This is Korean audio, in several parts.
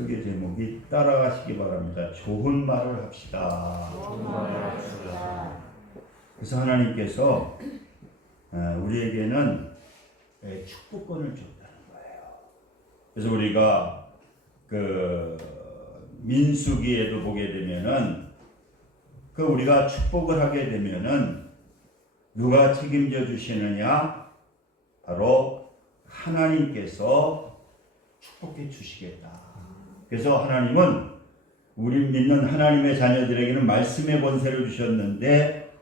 설교 제목이 따라가시기 바랍니다. 좋은 말을 합시다. 좋은 말을 합시다. 그래서 하나님께서 우리에게는 축복권을 줬다는 거예요. 그래서 우리가 그 민수기에도 보게 되면은 그 우리가 축복을 하게 되면은 누가 책임져 주시느냐? 바로 하나님께서 축복해 주시겠다. 그래서 하나님은 우리 믿는 하나님의 자녀들에게는 말씀의 권세를 주셨는데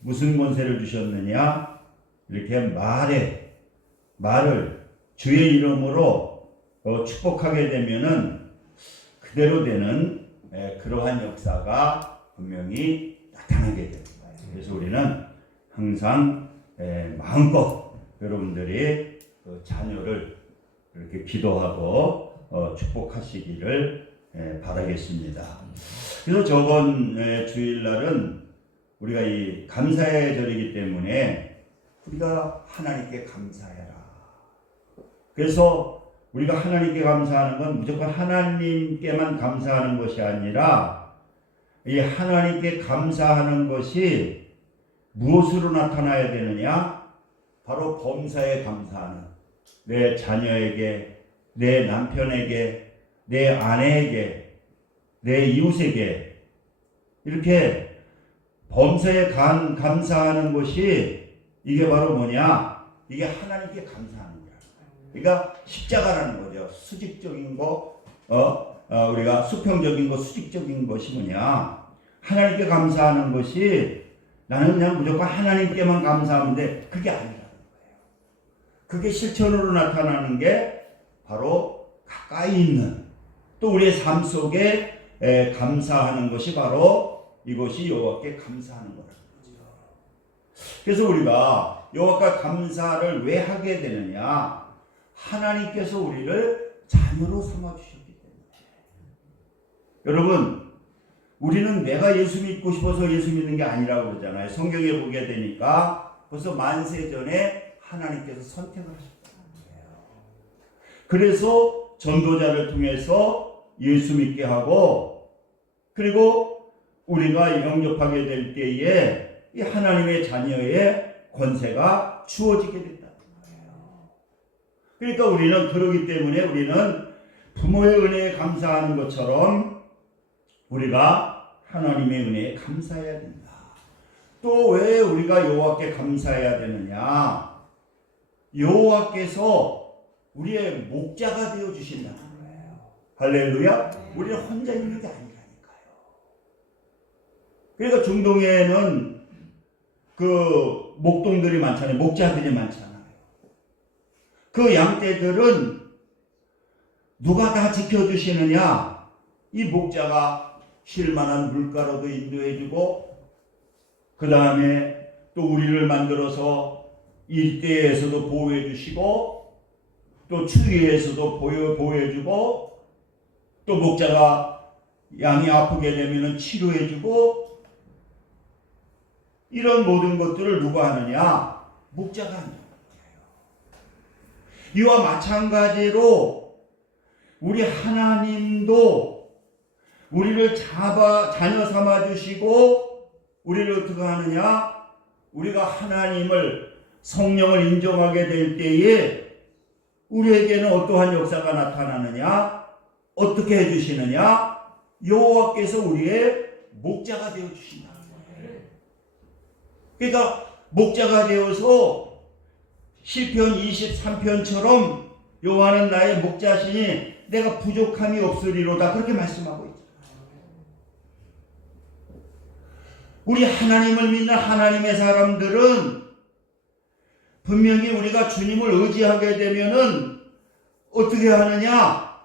무슨 권세를 주셨느냐? 이렇게 말을 주의 이름으로 축복하게 되면은 그대로 되는 그러한 역사가 분명히 나타나게 되는 거예요. 그래서 우리는 항상 마음껏 여러분들이 자녀를 이렇게 기도하고 축복하시기를 바라겠습니다. 그래서 저번 주일날은 우리가 이 감사의 절이기 때문에 우리가 하나님께 감사해라. 그래서 우리가 하나님께 감사하는 건 무조건 하나님께만 감사하는 것이 아니라 이 하나님께 감사하는 것이 무엇으로 나타나야 되느냐? 바로 범사에 감사하는 내 자녀에게, 내 남편에게, 내 아내에게, 내 이웃에게 이렇게 범사에 감사하는 것이 이게 바로 뭐냐? 이게 하나님께 감사하는 거야. 그러니까 십자가라는 거죠. 수직적인 거, 우리가 수평적인 거, 수직적인 것이 뭐냐? 하나님께 감사하는 것이 나는 그냥 무조건 하나님께만 감사하면 돼. 그게 아니라는 거예요. 그게 실천으로 나타나는 게 바로 가까이 있는 또 우리의 삶 속에 감사하는 것이 바로 이것이 여호와께 감사하는 거라는 거죠. 그래서 우리가 여호와께 감사를 왜 하게 되느냐? 하나님께서 우리를 자녀로 삼아주셨기 때문에. 여러분, 우리는 내가 예수 믿고 싶어서 예수 믿는 게 아니라고 그러잖아요. 성경에 보게 되니까 벌써 만세 전에 하나님께서 선택을 하셨다는 거예요. 그래서 전도자를 통해서 예수 믿게 하고 그리고 우리가 영접하게 될 때에 이 하나님의 자녀의 권세가 주어지게 된다는 거예요. 그러니까 우리는 그러기 때문에 우리는 부모의 은혜에 감사하는 것처럼 우리가 하나님의 은혜에 감사해야 된다. 또 왜 우리가 여호와께 감사해야 되느냐? 여호와께서 우리의 목자가 되어 주신다는 거예요. 할렐루야. 우리는 혼자 있는 게 아니라니까요. 그러니까 중동에는 그 목동들이 많잖아요. 목자들이 많잖아요. 그 양떼들은 누가 다 지켜주시느냐? 이 목자가 쉴만한 물가로도 인도해주고 그 다음에 또 우리를 만들어서 일대에서도 보호해주시고 또 추위에서도 보호해주고 또 목자가 양이 아프게 되면 치료해주고 이런 모든 것들을 누가 하느냐? 목자가 하는 거예요. 이와 마찬가지로 우리 하나님도 우리를 자녀 삼아주시고 우리를 어떻게 하느냐? 우리가 하나님을 성령을 인정하게 될 때에 우리에게는 어떠한 역사가 나타나느냐? 어떻게 해주시느냐? 여호와께서 우리의 목자가 되어주신다는 거예요. 그러니까 목자가 되어서 시편 23편처럼 여호와는 나의 목자시니 내가 부족함이 없으리로다 그렇게 말씀하고 있죠. 우리 하나님을 믿는 하나님의 사람들은 분명히 우리가 주님을 의지하게 되면은 어떻게 하느냐?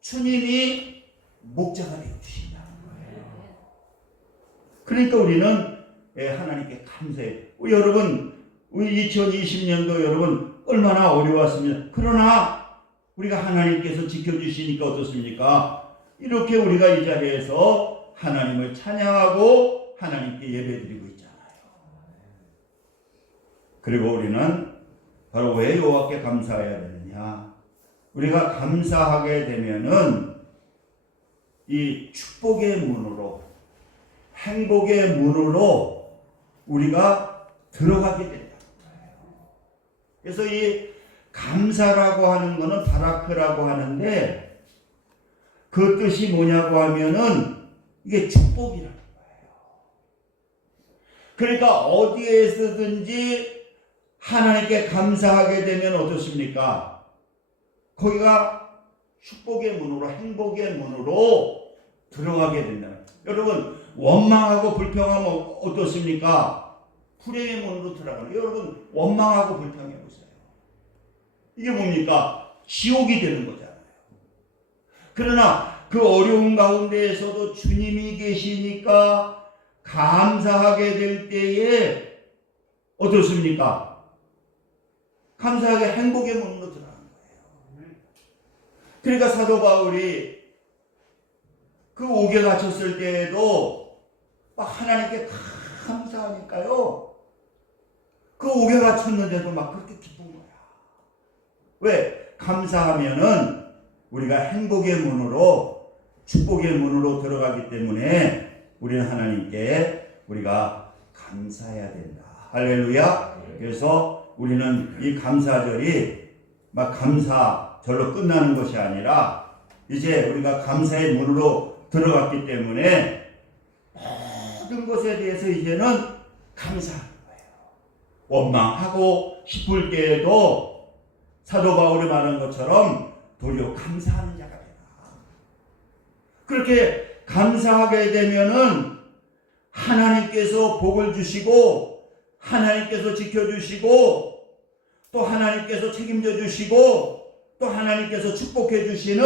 주님이 목자가 되어주신다는 거예요. 그러니까 우리는 하나님께 감사해요. 여러분, 우리 2020년도 여러분 얼마나 어려웠습니다. 그러나 우리가 하나님께서 지켜주시니까 어떻습니까? 이렇게 우리가 이 자리에서 하나님을 찬양하고 하나님께 예배드리고 있잖아요. 그리고 우리는 바로 왜 여호와께 감사해야 되느냐? 우리가 감사하게 되면은 이 축복의 문으로, 행복의 문으로 우리가 들어가게 된다. 그래서 이 감사라고 하는 것은 바라크라고 하는데 그 뜻이 뭐냐고 하면은 이게 축복이라는 거예요. 그러니까 어디에서든지 하나님께 감사하게 되면 어떻습니까? 거기가 축복의 문으로, 행복의 문으로 들어가게 된다는 거예요. 여러분, 원망하고 불평하면 어떻습니까? 불행의 문으로 들어가는 거예요. 여러분, 원망하고 불평해 보세요. 이게 뭡니까? 지옥이 되는 거잖아요. 그러나 그 어려운 가운데에서도 주님이 계시니까 감사하게 될 때에 어떻습니까? 감사하게 행복의 문으로 들어가는 거예요. 그러니까 사도 바울이 그 옥에 갇혔을 때에도 막 하나님께 감사하니까요. 그 옥에 갇혔는데도 막 그렇게 기쁜 거야. 왜? 감사하면은 우리가 행복의 문으로, 축복의 문으로 들어가기 때문에 우리는 하나님께 우리가 감사해야 된다. 할렐루야. 그래서 우리는 이 감사절이 막 감사절로 끝나는 것이 아니라 이제 우리가 감사의 문으로 들어갔기 때문에 모든 것에 대해서 이제는 감사하는 거예요. 원망하고 싶을 때에도 사도 바울이 말한 것처럼 도리어 감사하는 자가 되라. 그렇게 감사하게 되면은 하나님께서 복을 주시고 하나님께서 지켜주시고 또 하나님께서 책임져 주시고 또 하나님께서 축복해 주시는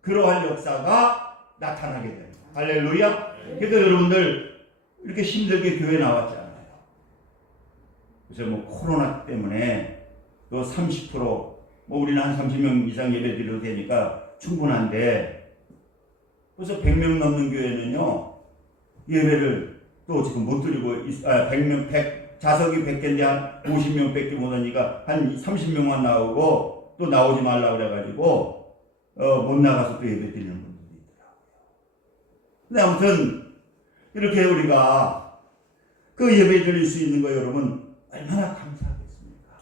그러한 역사가 나타나게 됩니다. 할렐루야. 그러니까 여러분들 이렇게 힘들게 교회 나왔잖아요. 그래서 뭐 코로나 때문에 또 30% 뭐 우리는 한 30명 이상 예배 드려도 되니까 충분한데 그래서 100명 넘는 교회는요 예배를 또 지금 못 드리고 100명 100 자석이 100개인데 한 50명밖에 못 하니까 한 30명만 나오고 또 나오지 말라고 그래가지고 못 나가서 또 예배 드리는 분들이 있더라고요. 근데 아무튼 이렇게 우리가 그 예배 드릴 수 있는 거 여러분 얼마나 감사하겠습니까?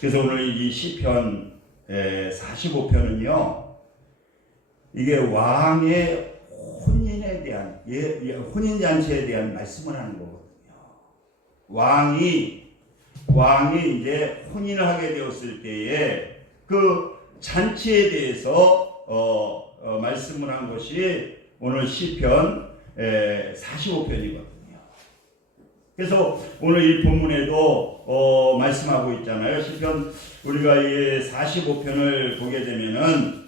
그래서 오늘 이 시편 45편은요 이게 왕의 혼인에 대한 혼인잔치에 대한 말씀을 하는 거거든요. 왕이 이제 혼인을 하게 되었을 때에 그 잔치에 대해서 말씀을 한 것이 오늘 시편 45편이거든요. 그래서 오늘 이 본문에도 말씀하고 있잖아요. 시편 우리가 이 45편을 보게 되면은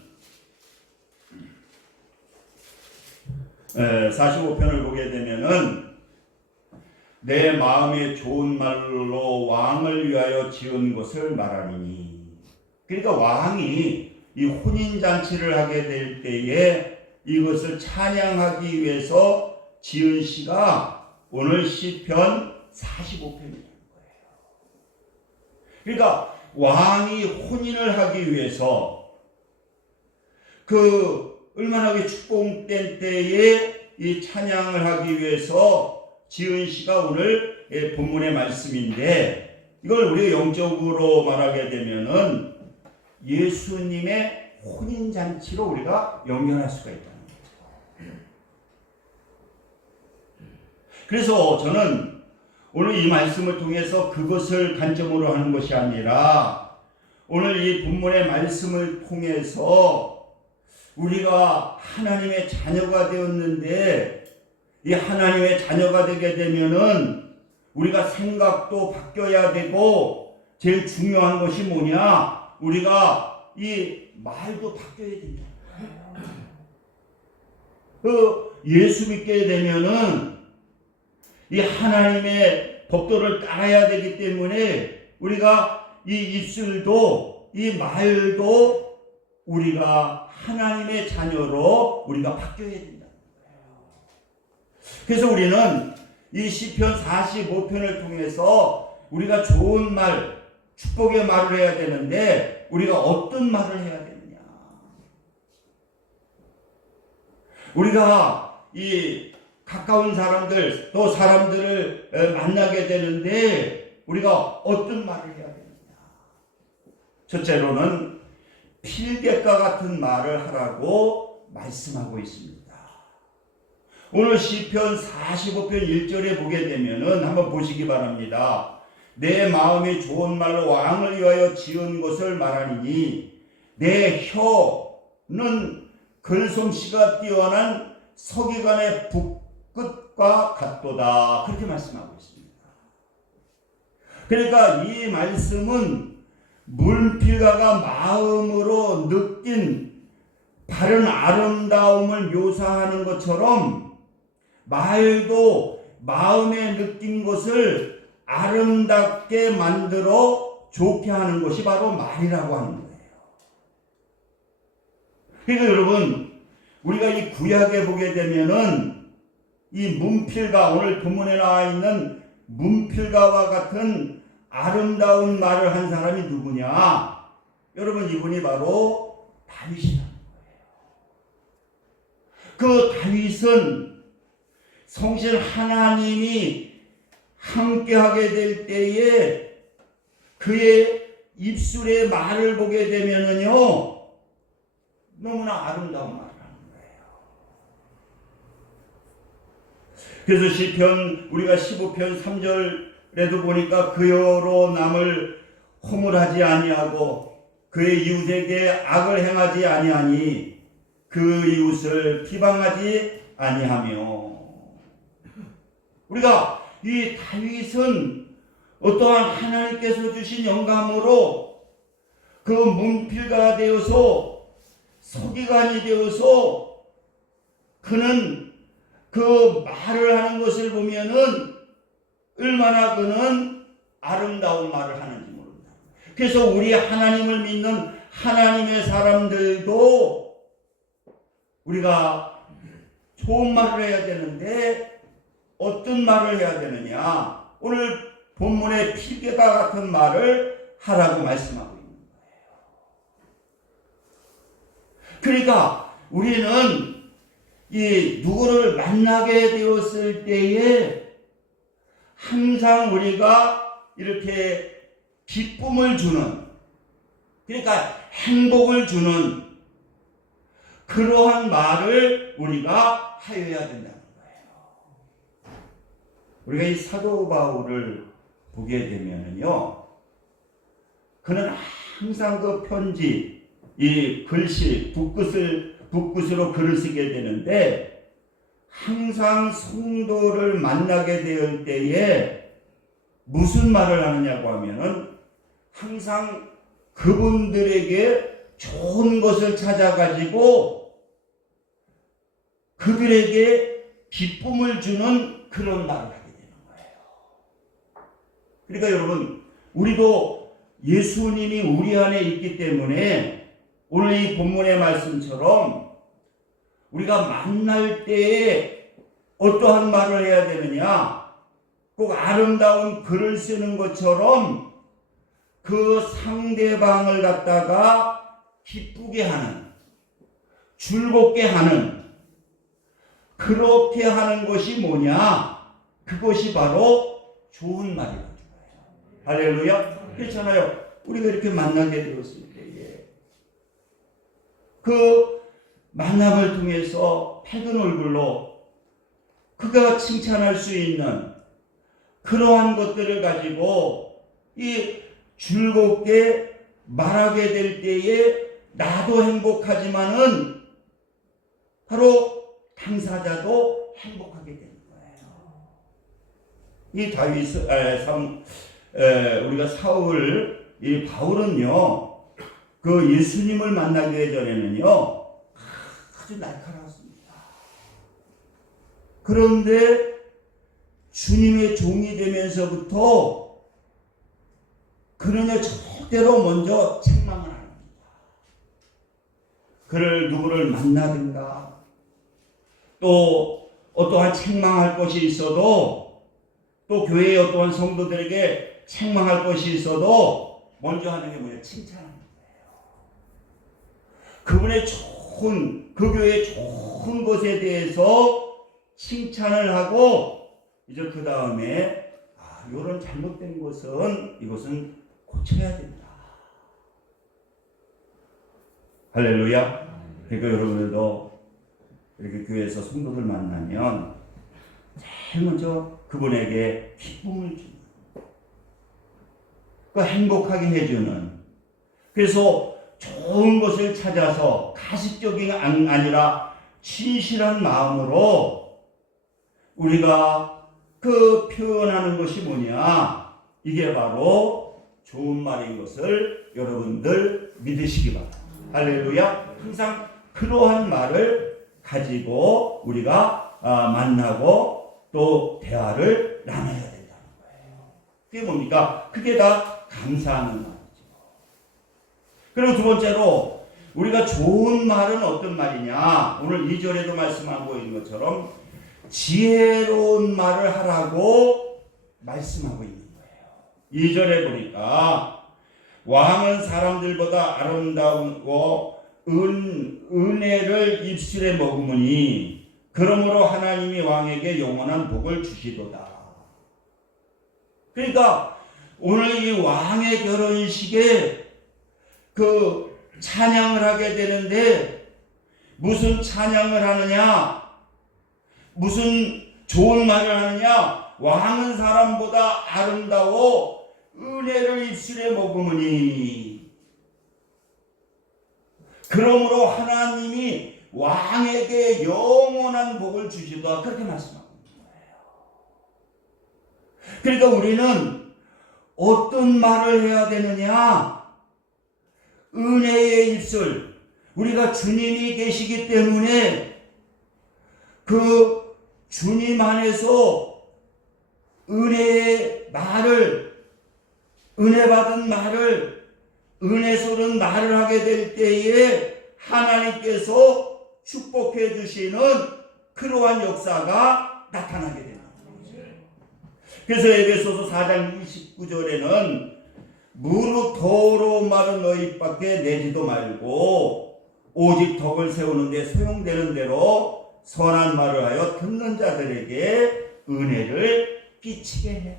45편을 보게 되면은 내 마음에 좋은 말로 왕을 위하여 지은 것을 말하니니. 그러니까 왕이 이 혼인잔치를 하게 될 때에 이것을 찬양하기 위해서 지은 시가 오늘 시편 45편이라는 거예요. 그러니까 왕이 혼인을 하기 위해서 그 얼마나 축복된 때에 이 찬양을 하기 위해서 지은 시가 오늘 본문의 말씀인데 이걸 우리가 영적으로 말하게 되면은 예수님의 혼인잔치로 우리가 연결할 수가 있다는 거죠. 그래서 저는 오늘 이 말씀을 통해서 그것을 관점으로 하는 것이 아니라 오늘 이 본문의 말씀을 통해서 우리가 하나님의 자녀가 되었는데 이 하나님의 자녀가 되게 되면은 우리가 생각도 바뀌어야 되고 제일 중요한 것이 뭐냐? 우리가 이 말도 바뀌어야 된다. 그 예수 믿게 되면은 이 하나님의 법도를 따라야 되기 때문에 우리가 이 입술도 이 말도 우리가 하나님의 자녀로 우리가 바뀌어야 된다. 그래서 우리는 이 시편 45편을 통해서 우리가 좋은 말, 축복의 말을 해야 되는데 우리가 어떤 말을 해야 되느냐? 우리가 이 가까운 사람들 또 사람들을 만나게 되는데 우리가 어떤 말을 해야 되느냐. 첫째로는 필객과 같은 말을 하라고 말씀하고 있습니다. 오늘 시편 45편 1절에 보게 되면은 한번 보시기 바랍니다. 내 마음이 좋은 말로 왕을 위하여 지은 것을 말하니니 내 혀는 글솜씨가 뛰어난 서기관의 붓끝과 같도다. 그렇게 말씀하고 있습니다. 그러니까 이 말씀은 문필가가 마음으로 느낀 바른 아름다움을 묘사하는 것처럼 말도 마음에 느낀 것을 아름답게 만들어 좋게 하는 것이 바로 말이라고 하는 거예요. 그러니까 여러분, 우리가 이 구약에 보게 되면은 이 문필가, 오늘 본문에 나와 있는 문필가와 같은 아름다운 말을 한 사람이 누구냐? 여러분, 이분이 바로 다윗이라는 거예요. 그 다윗은 성실 하나님이 함께하게 될 때에 그의 입술의 말을 보게 되면은요, 너무나 아름다운 말을 하는 거예요. 그래서 시편 우리가 15편 3절에도 보니까 그여로 남을 허물하지 아니하고 그의 이웃에게 악을 행하지 아니하니 그 이웃을 비방하지 아니하며. 우리가 이 다윗은 어떠한 하나님께서 주신 영감으로 그 문필가가 되어서 서기관이 되어서 그는 그 말을 하는 것을 보면은 얼마나 그는 아름다운 말을 하는지 모릅니다. 그래서 우리 하나님을 믿는 하나님의 사람들도 우리가 좋은 말을 해야 되는데 어떤 말을 해야 되느냐? 오늘 본문의 필개가 같은 말을 하라고 말씀하고 있는 거예요. 그러니까 우리는 이 누구를 만나게 되었을 때에 항상 우리가 이렇게 기쁨을 주는, 그러니까 행복을 주는 그러한 말을 우리가 하여야 된다는 거예요. 우리가 이 사도 바울을 보게 되면은요, 그는 항상 그 편지, 이 글씨, 붓끝으로 글을 쓰게 되는데, 항상 성도를 만나게 될 때에 무슨 말을 하느냐고 하면은 항상 그분들에게 좋은 것을 찾아가지고 그들에게 기쁨을 주는 그런 말을 하게 되는 거예요. 그러니까 여러분, 우리도 예수님이 우리 안에 있기 때문에 오늘 이 본문의 말씀처럼 우리가 만날 때에 어떠한 말을 해야 되느냐, 꼭 아름다운 글을 쓰는 것처럼 그 상대방을 갖다가 기쁘게 하는, 즐겁게 하는, 그렇게 하는 것이 뭐냐? 그것이 바로 좋은 말이라는 거예요. 할렐루야. 그렇잖아요. 우리가 이렇게 만나게 되었을 때에 그 만남을 통해서 밝은 얼굴로 그가 칭찬할 수 있는 그러한 것들을 가지고 이 즐겁게 말하게 될 때에 나도 행복하지만은 바로 당사자도 행복하게 되는 거예요. 이 다윗, 우리가 사울, 이 바울은요, 그 예수님을 만나기 전에는요, 아주 날카로웠습니다. 그런데 주님의 종이 되면서부터 그는 절대로 먼저 책망을 안 합니다. 그를 누구를 만나든가 또 어떠한 책망할 것이 있어도 또 교회의 어떠한 성도들에게 책망할 것이 있어도 먼저 하는 게 뭐예요? 칭찬하는 거예요. 그분의 그 교회의 좋은 것에 대해서 칭찬을 하고 이제 그 다음에 이런 잘못된 것은 이것은 고쳐야 된다. 할렐루야. 그러니까 여러분들도 이렇게 교회에서 성도들 만나면 제일 먼저 그분에게 기쁨을 주는, 행복하게 해주는, 그래서 좋은 것을 찾아서 가식적인 아니라 진실한 마음으로 우리가 그 표현하는 것이 뭐냐, 이게 바로 좋은 말인 것을 여러분들 믿으시기 바랍니다. 할렐루야. 항상 그러한 말을 가지고 우리가 만나고 또 대화를 나눠야 된다는 거예요. 그게 뭡니까? 그게 다 감사하는 말이죠. 그리고 두 번째로 우리가 좋은 말은 어떤 말이냐, 오늘 2절에도 말씀하고 있는 것처럼 지혜로운 말을 하라고 말씀하고 있는 거예요. 2절에 보니까 왕은 사람들보다 아름다우고 은혜를 입술에 머금으니 그러므로 하나님이 왕에게 영원한 복을 주시도다. 그러니까 오늘 이 왕의 결혼식에 그 찬양을 하게 되는데 무슨 찬양을 하느냐, 무슨 좋은 말을 하느냐, 왕은 사람보다 아름다워 은혜를 입술에 머금으니 그러므로 하나님이 왕에게 영원한 복을 주시도다, 그렇게 말씀하고 있는 거예요. 그러니까 우리는 어떤 말을 해야 되느냐, 은혜의 입술, 우리가 주님이 계시기 때문에 그 주님 안에서 은혜의 말을, 은혜 받은 말을, 은혜스러운 말을 하게 될 때에 하나님께서 축복해 주시는 그러한 역사가 나타나게 됩니다. 그래서 에베소서 4장 29절에는 무릇 더러운 말은 너희 입밖에 내지도 말고 오직 덕을 세우는데 소용되는 대로 선한 말을 하여 듣는 자들에게 은혜를 끼치게 해라.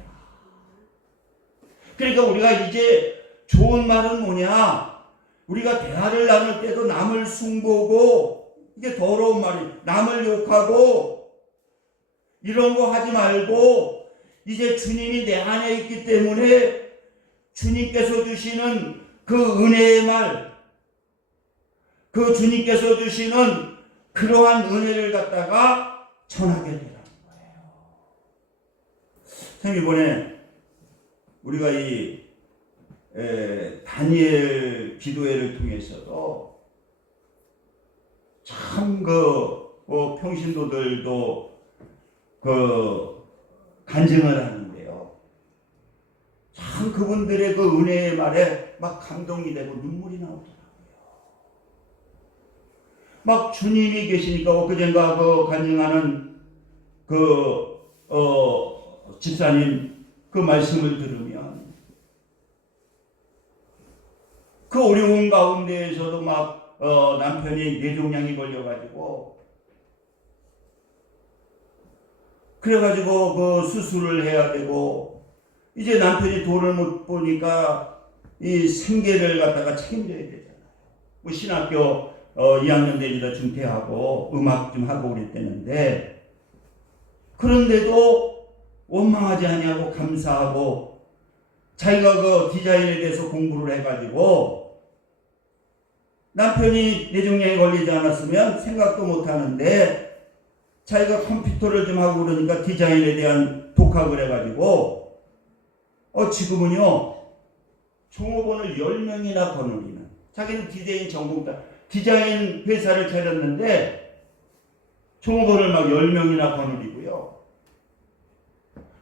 그러니까 우리가 이제 좋은 말은 뭐냐, 우리가 대화를 나눌 때도 남을 숭보고, 이게 더러운 말이, 남을 욕하고 이런 거 하지 말고 이제 주님이 내 안에 있기 때문에 주님께서 주시는 그 은혜의 말, 그 주님께서 주시는 그러한 은혜를 갖다가 전하게 되라는 거예요. 선생님, 이번에 우리가 이 다니엘 기도회를 통해서도 참 평신도들도 간증을 하는데요. 참 그분들의 그 은혜의 말에 막 감동이 되고 눈물이 나오더라고요. 막 주님이 계시니까 그젠가 간증하는 집사님 그 말씀을 들으면 그 어려운 가운데에서도 막 남편이 뇌종양이 걸려가지고 그래가지고 그 수술을 해야 되고 이제 남편이 돈을 못 보니까 이 생계를 갖다가 책임져야 되잖아요. 뭐 신학교 2학년 되리라 중퇴하고 음악 좀 하고 그랬대는데 그런데도 원망하지 아니하고 감사하고 자기가 그 디자인에 대해서 공부를 해가지고 남편이 뇌종양에 걸리지 않았으면 생각도 못 하는데 자기가 컴퓨터를 좀 하고 그러니까 디자인에 대한 독학을 해가지고 지금은요 종업원을 10명이나 거느리는, 자기는 디자인 전공자, 디자인 회사를 차렸는데 종업원을 막 10명이나 거느리고요.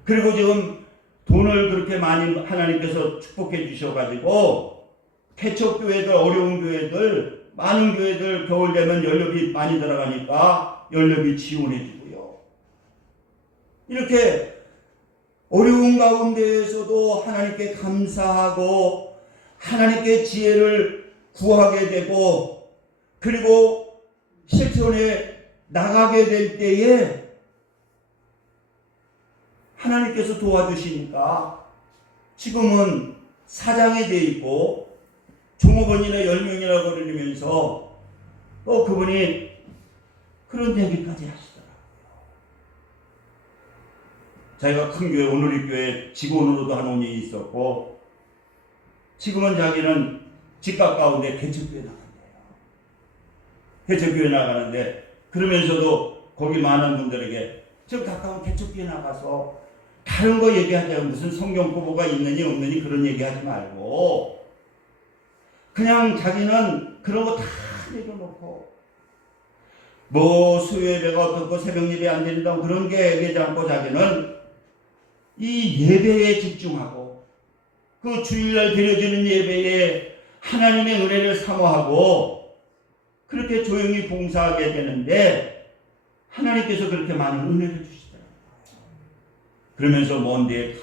그리고 지금 돈을 그렇게 많이 하나님께서 축복해 주셔가지고 개척교회들, 어려운 교회들, 많은 교회들 겨울 되면 연료비 많이 들어가니까 연료비 지원해 주고요. 이렇게 어려운 가운데에서도 하나님께 감사하고 하나님께 지혜를 구하게 되고, 그리고 실천에 나가게 될 때에 하나님께서 도와주시니까 지금은 사장이 돼 있고 종업원이나 10명이라고 그러면서 또 그분이 그런 얘기까지 하시더라고요. 자기가 큰 교회 오누리교회 직원으로도 한 5년이 있었고 지금은 자기는 집값 가운데 개척교회 나간대요. 개척교회 나가는데 그러면서도 거기 많은 분들에게 저 가까운 개척교회 나가서 다른 거 얘기하자면 무슨 성경 구보가 있느니 없느니 그런 얘기하지 말고 그냥 자기는 그런 거 다 내려놓고 뭐 수요예배가 어떻고 새벽 예배 안 드린다고 그런 게 얘기하지 않고 자기는 이 예배에 집중하고 그 주일날 드려지는 예배에 하나님의 은혜를 사모하고 그렇게 조용히 봉사하게 되는데 하나님께서 그렇게 많은 은혜를 주시더라고요. 그러면서 먼데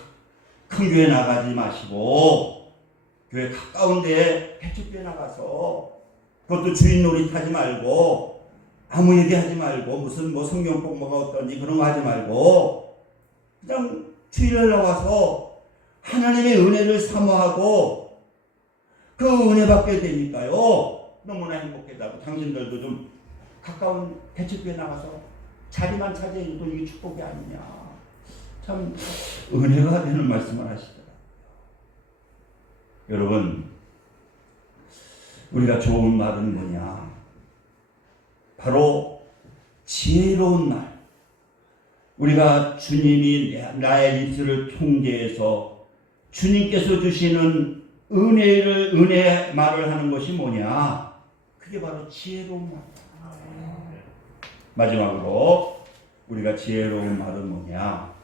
큰 교회 나가지 마시고 교회 가까운 데에 개척교회 나가서 그것도 주인 노릇하지 말고 아무 얘기하지 말고 무슨 뭐 성경 공부가 어떠니 그런 거 하지 말고 그냥 주일날 나와서 하나님의 은혜를 사모하고 그 은혜 받게 되니까요 너무나 행복하다고 당신들도 좀 가까운 개척교회 나가서 자리만 차지해도 이게 축복이 아니냐 참 은혜가 되는 말씀을 하시더라고요. 여러분 우리가 좋은 말은 뭐냐 바로 지혜로운 말 우리가 주님이 나의 입술을 통제해서 주님께서 주시는 은혜 말을 하는 것이 뭐냐 그게 바로 지혜로운 말이야. 마지막으로 우리가 지혜로운 말은 뭐냐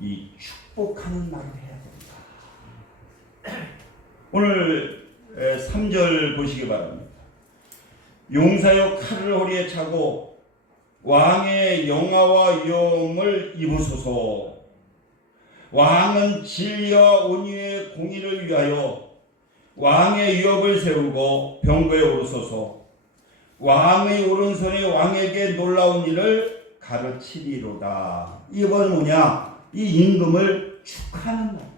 이 축복하는 말을 해야 된다. 오늘 3절 보시기 바랍니다. 용사여 칼을 허리에 차고 왕의 영화와 위엄을 입으소서. 왕은 진리와 온유의 공의를 위하여 왕의 위협을 세우고 병거에 오르소서. 왕의 오른손이 왕에게 놀라운 일을 가르치리로다. 이건 뭐냐? 이 임금을 축하하는 날.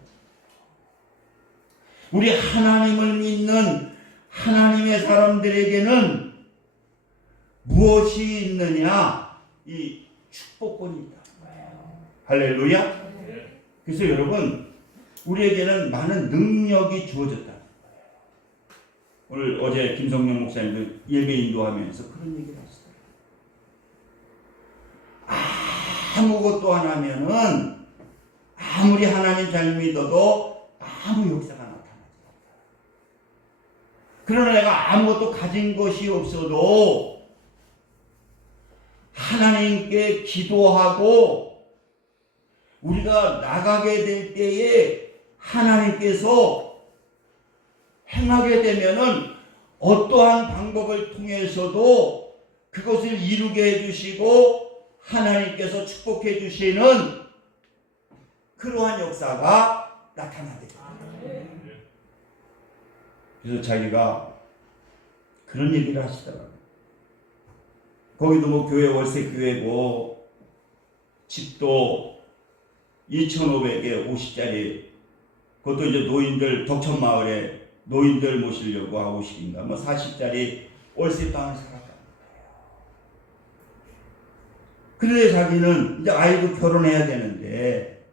우리 하나님을 믿는 하나님의 사람들에게는 무엇이 있느냐? 이 축복권이 있다는 거예요. 할렐루야. 그래서 여러분 우리에게는 많은 능력이 주어졌다는 거예요. 오늘 어제 김성령 목사님도 예배 인도하면서 그런 얘기를 하시더라고요. 아무것도 안 하면은 아무리 하나님 잘 믿어도 아무 역사가 나타나지 않다. 그러나 내가 아무것도 가진 것이 없어도 하나님께 기도하고 우리가 나가게 될 때에 하나님께서 행하게 되면은 어떠한 방법을 통해서도 그것을 이루게 해주시고 하나님께서 축복해 주시는 그러한 역사가 나타나게 됩니다. 그래서 자기가 그런 얘기를 하시더라고요. 거기도 뭐 교회 월세 교회고 집도 2,500에 50짜리 그것도 이제 노인들 덕천마을에 노인들 모시려고 하고 50인가 뭐 40짜리 월세방을 살았다는 거예요. 그런데 자기는 이제 아이도 결혼해야 되는데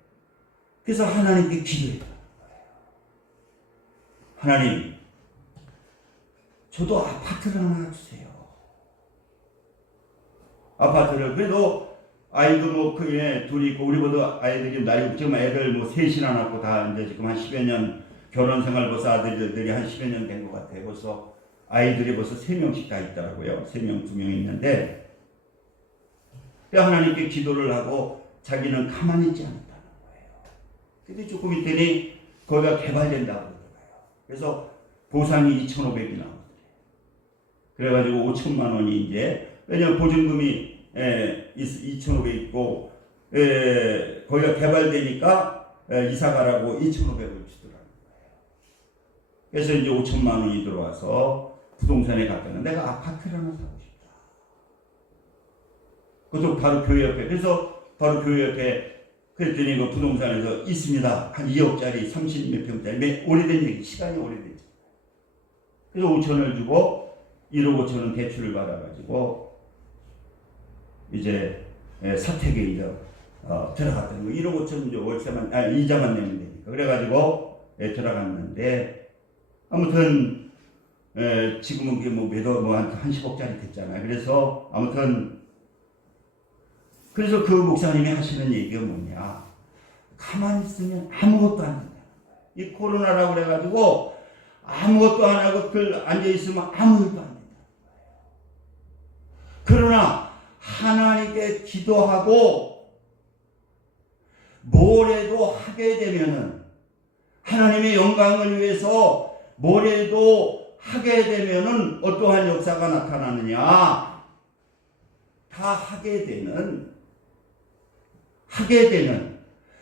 그래서 하나님께 기도했다는 거예요. 하나님 저도 아파트를 하나 주세요. 아파트를 그래도 아이도 뭐 크게 둘이 있고 우리보다 아이들이 나이 지금 애들 뭐 셋이나 낳고 다 이제 지금 한 10여 년 결혼 생활 벌써 아들들이 한 10여 년 된 것 같아요. 벌써 아이들이 벌써 3명씩 다 있더라고요. 3명, 2명 있는데 하나님께 기도를 하고 자기는 가만히 있지 않았다는 거예요. 근데 조금 있더니 거기가 개발된다고 그러더라고요. 그래서 보상이 2,500이 나오더래요. 그래가지고 5천만 원이 이제 왜냐면 보증금이 2,500 있고 거기가 개발되니까 이사 가라고 2,500을 주더라는 거예요. 그래서 이제 5천만 원이 들어와서 부동산에 갔다는 내가 아파트를 하나 사고 싶다. 그것도 바로 교회 옆에. 그래서 바로 교회 옆에 그랬더니 그 부동산에서 있습니다. 한 2억짜리 30몇 평짜리. 오래된 얘기, 시간이 오래된 얘기. 그래서 5천을 주고 1억 5천은 대출을 받아가지고 이제 사택에 이제 들어갔던 거. 1억 5천 월세만, 이자만 내면 되니까. 그래가지고 들어갔는데 아무튼 지금은 그게 한 10억짜리 됐잖아요. 그래서 아무튼 그래서 그 목사님이 하시는 얘기가 뭐냐? 가만히 있으면 아무것도 안 된다. 이 코로나라고 그래가지고 아무것도 안 하고 앉아 있으면 아무것도 안 된다. 그러나 하나님께 기도하고 뭐래도 하게 되면은 하나님의 영광을 위해서 뭐래도 하게 되면은 어떠한 역사가 나타나느냐? 다 하게 되는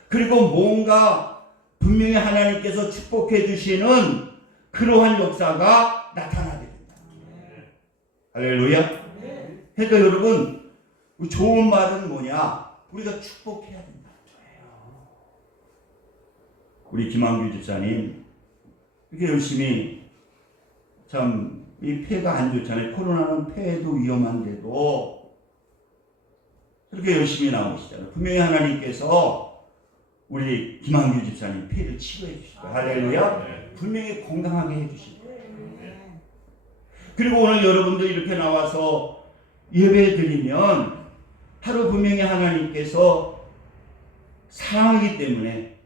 그리고 뭔가 분명히 하나님께서 축복해 주시는 그러한 역사가 나타나게 된다. 할렐루야. 그러니까 여러분 좋은 말은 뭐냐? 우리가 축복해야 된다. 우리 김한규 집사님 이렇게 열심히 참 이 폐가 안 좋잖아요. 코로나는 폐도 위험한데도 그렇게 열심히 나오시잖아요. 분명히 하나님께서 우리 김한규 집사님 폐를 치료해 주실 거예요. 할렐루야. 분명히 건강하게 해주실 거예요. 그리고 오늘 여러분들 이렇게 나와서 예배 드리면 하루 분명히 하나님께서 사랑하기 때문에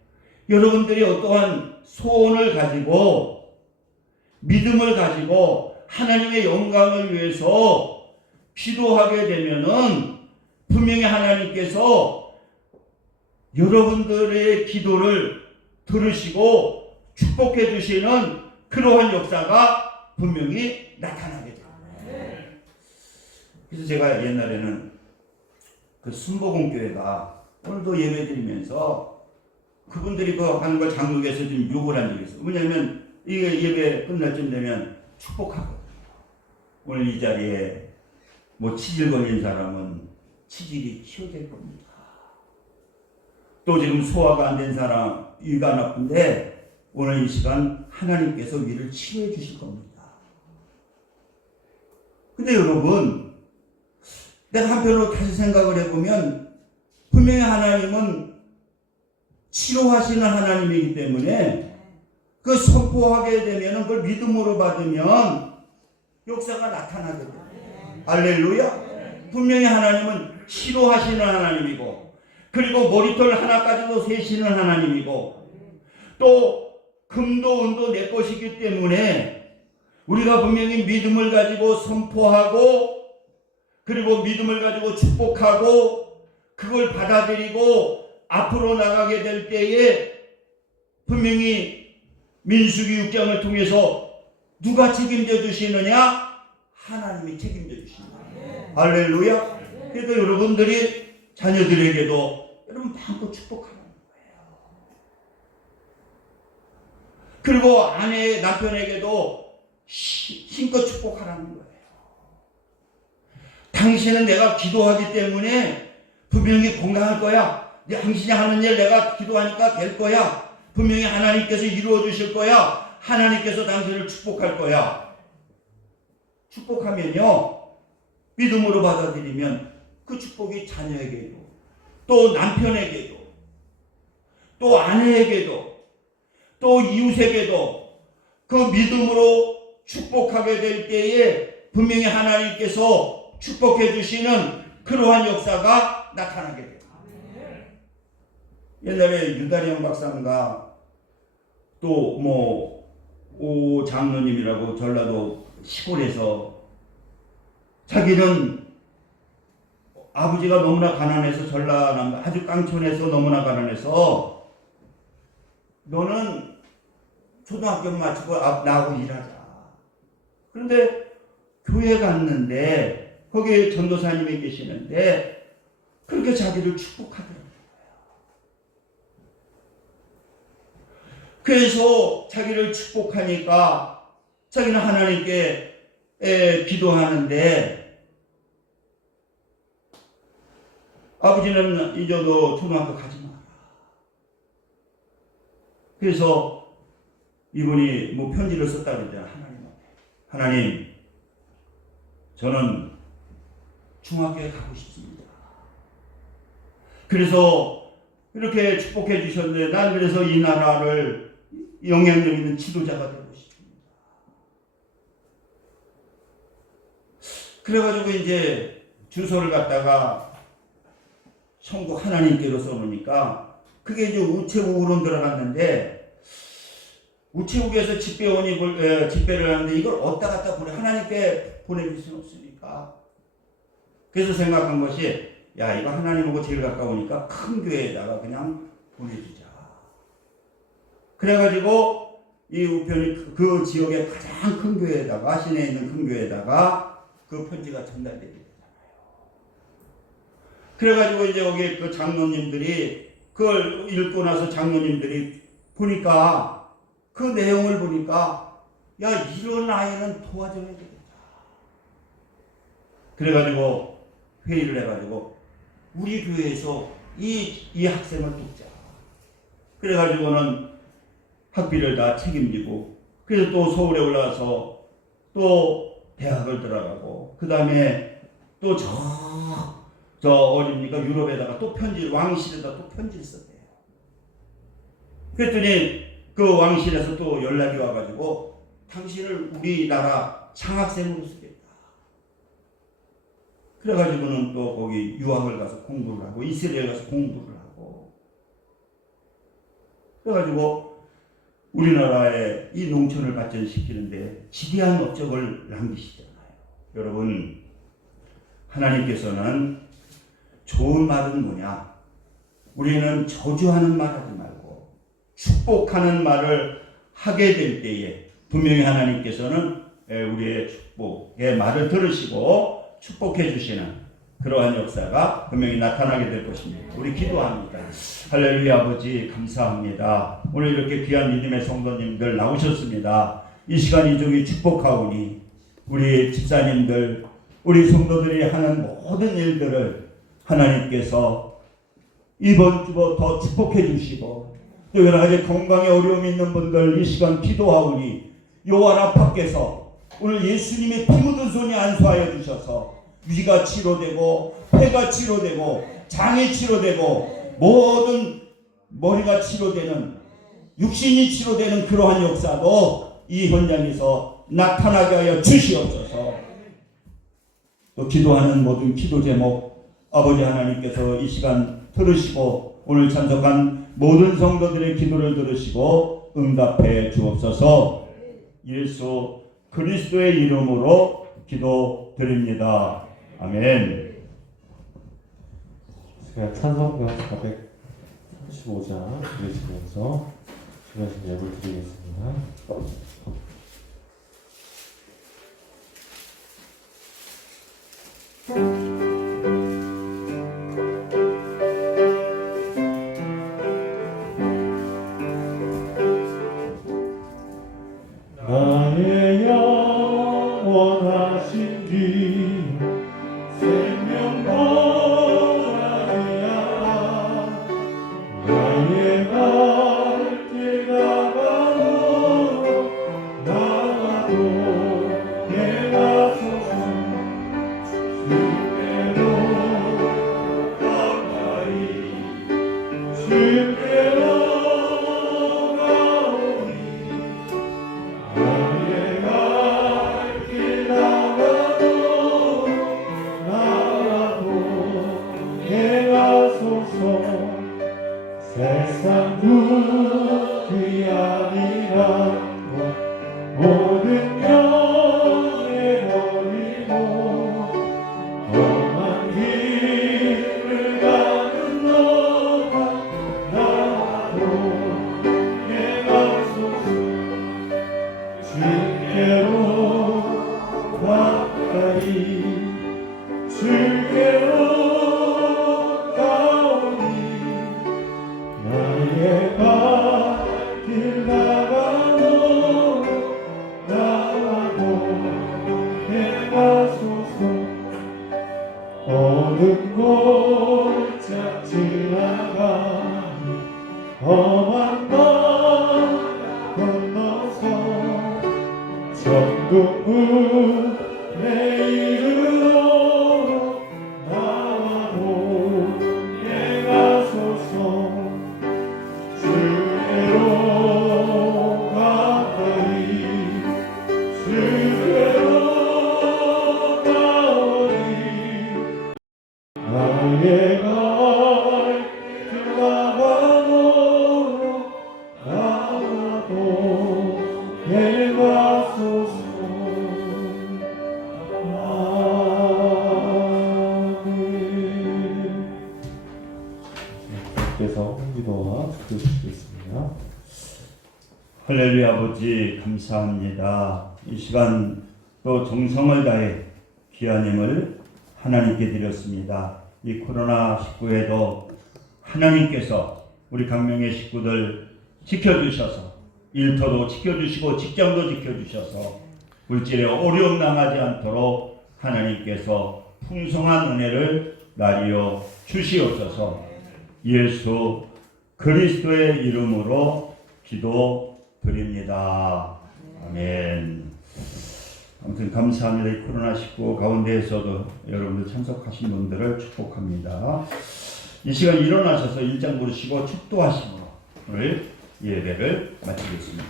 여러분들이 어떠한 소원을 가지고 믿음을 가지고 하나님의 영광을 위해서 기도하게 되면은 분명히 하나님께서 여러분들의 기도를 들으시고 축복해 주시는 그러한 역사가 분명히 나타나게 됩니다. 그래서 제가 옛날에는 그 순복음교회가 오늘도 예배 드리면서 그분들이 그 하는 걸 장로교에서 좀 욕을 한 적이 있어요. 왜냐하면 이게 예배 끝날 쯤 되면 축복하거든요. 오늘 이 자리에 뭐 치질 걸린 사람은 치질이 치유될 겁니다. 또 지금 소화가 안 된 사람 위가 나쁜데 오늘 이 시간 하나님께서 위를 치유해 주실 겁니다. 근데 여러분 내가 한편으로 다시 생각을 해보면 분명히 하나님은 치료하시는 하나님이기 때문에 그 선포하게 되면 그걸 믿음으로 받으면 역사가 나타나게 돼요. 할렐루야. 분명히 하나님은 치료하시는 하나님이고 그리고 머리털 하나까지도 세시는 하나님이고 또 금도 은도 내 것이기 때문에 우리가 분명히 믿음을 가지고 선포하고 그리고 믿음을 가지고 축복하고 그걸 받아들이고 앞으로 나가게 될 때에 분명히 민수기 6장을 통해서 누가 책임져 주시느냐? 하나님이 책임져 주십니다. 할렐루야. 그러니까 여러분들이 자녀들에게도 여러분 마음껏 축복하는 거예요. 그리고 아내 남편에게도 힘껏 축복하라는 거예요. 당신은 내가 기도하기 때문에 분명히 건강할 거야. 당신이 하는 일 내가 기도하니까 될 거야. 분명히 하나님께서 이루어 주실 거야. 하나님께서 당신을 축복할 거야. 축복하면요 믿음으로 받아들이면 그 축복이 자녀에게도 또 남편에게도 또 아내에게도 또 이웃에게도 그 믿음으로 축복하게 될 때에 분명히 하나님께서 축복해 주시는 그러한 역사가 나타나게 돼요. 옛날에 유다리형 박사인가 또 뭐 오 장로님이라고 전라도 시골에서 자기는 아버지가 너무나 가난해서 전라남 아주 깡촌에서 너무나 가난해서 너는 초등학교 마치고 나하고 일하자. 그런데 교회 갔는데 거기에 전도사님이 계시는데 그렇게 자기를 축복하더라고요. 그래서 자기를 축복하니까 자기는 하나님께 기도하는데 아버지는 이제 너 초등학교 가지 마라. 그래서 이분이 뭐 편지를 썼다 그러잖아. 하나님, 저는 중학교에 가고 싶습니다. 그래서 이렇게 축복해 주셨는데 난 그래서 이 나라를 영향력 있는 지도자가 되고 싶습니다. 그래가지고 이제 주소를 갖다가 천국 하나님께로 써놓으니까 그게 이제 우체국으로 들어갔는데 우체국에서 집배를 하는데 이걸 어디다 갖다 하나님께 보내줄 수는 없으니까 그래서 생각한 것이 야 이거 하나님하고 제일 가까우니까 큰 교회에다가 그냥 보내주자. 그래가지고 이 우편이 그 지역의 가장 큰 교회에다가 시내에 있는 큰 교회에다가 그 편지가 전달되게 되잖아요. 그래가지고 이제 여기 그 장로님들이 그걸 읽고 나서 장로님들이 보니까 그 내용을 보니까 야 이런 아이는 도와줘야 되겠다. 그래가지고 회의를 해가지고 우리 교회에서 이 학생을 돕자. 그래가지고는 학비를 다 책임지고 그래서 또 서울에 올라와서 또 대학을 들어가고 그 다음에 또 저 어딥니까 유럽에다가 또 왕실에다 또 편지를 썼대요. 그랬더니 그 왕실에서 또 연락이 와가지고 당신을 우리나라 장학생으로 쓰겠다. 그래가지고는 또 거기 유학을 가서 공부를 하고 이스라엘 가서 공부를 하고 그래가지고 우리나라의 이 농촌을 발전시키는데 지대한 업적을 남기시잖아요. 여러분 하나님께서는 좋은 말은 뭐냐? 우리는 저주하는 말 하지 말고 축복하는 말을 하게 될 때에 분명히 하나님께서는 우리의 축복의 말을 들으시고 축복해 주시는 그러한 역사가 분명히 나타나게 될 것입니다. 우리 기도합니다. 할렐루야. 아버지 감사합니다. 오늘 이렇게 귀한 믿음의 성도님들 나오셨습니다. 이 시간 이 종이 축복하오니 우리 집사님들 우리 성도들이 하는 모든 일들을 하나님께서 이번 주부터 축복해 주시고 또 여러 가지 건강에 어려움이 있는 분들 이 시간 기도하오니 요한 앞밖에서 오늘 예수님의 피 묻은 손이 안수하여 주셔서 위가 치료되고 폐가 치료되고 장이 치료되고 모든 머리가 치료되는 육신이 치료되는 그러한 역사도 이 현장에서 나타나게 하여 주시옵소서. 또 기도하는 모든 기도 제목 아버지 하나님께서 이 시간 들으시고 오늘 참석한 모든 성도들의 기도를 들으시고 응답해 주옵소서. 예수 그리스도의 이름으로 기도드립니다. 아멘. 제가 찬송가 435장 드리시면서 주가신 예불 드리겠습니다. 나의 영원하신 길 생명보다 귀하다. 나의 갈 길 가봐도 나와도 내가 소서 주께로 가까이 주께로 가오니 나의 갈 길 가봐도 나와도 내가 소서 세상 굳이 아니라 모든 영에 버리고 험한 길을 가는 너가 나와도 내가 소서 주께로 가까이 주께로 가오니 나의 갈 길 가봐도 나와도 내가 소서 어느 곳 험한 강 건너서 천국문에 이르러 나와 보게 하소서. 주께로 가까이 주께로 가오리. 나의 갈길 나와도 해가소서. 아멘. 주께서 기도와 주시겠습니다. 할렐루야. 아버지 감사합니다. 이 시간 또 정성을 다해 귀한 힘을 하나님께 드렸습니다. 이 코로나19에도 하나님께서 우리 강명의 식구들 지켜주셔서 일터도 지켜주시고 직장도 지켜주셔서 물질에 어려움 당하지 않도록 하나님께서 풍성한 은혜를 나리어 주시옵소서. 예수 그리스도의 이름으로 기도드립니다. 아멘. 아무튼 감사합니다. 이 코로나19 가운데에서도 여러분들 참석하신 분들을 축복합니다. 이 시간 일어나셔서 일장 부르시고 축도하시고 오늘 예배를 마치겠습니다.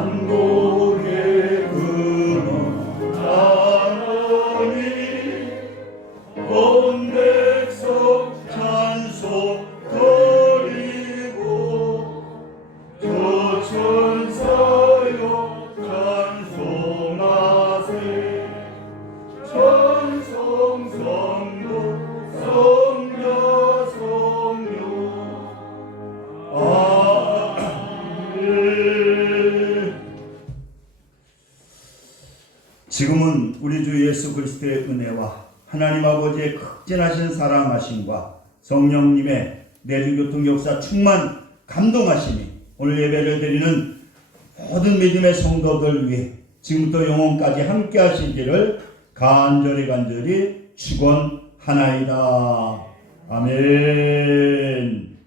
만국의 근원 하나님 온 백성 찬송 드리고 저 천사여 찬송하세. 천성 성도 성자 성령 아멘. 지금은 우리 주 예수 그리스도의 은혜와 하나님 아버지의 극진하신 사랑하심과 성령님의 내주교통 역사 충만 감동하심이 오늘 예배를 드리는 모든 믿음의 성도들 위해 지금부터 영원까지 함께 하시기를 간절히 축원하나이다. 아멘.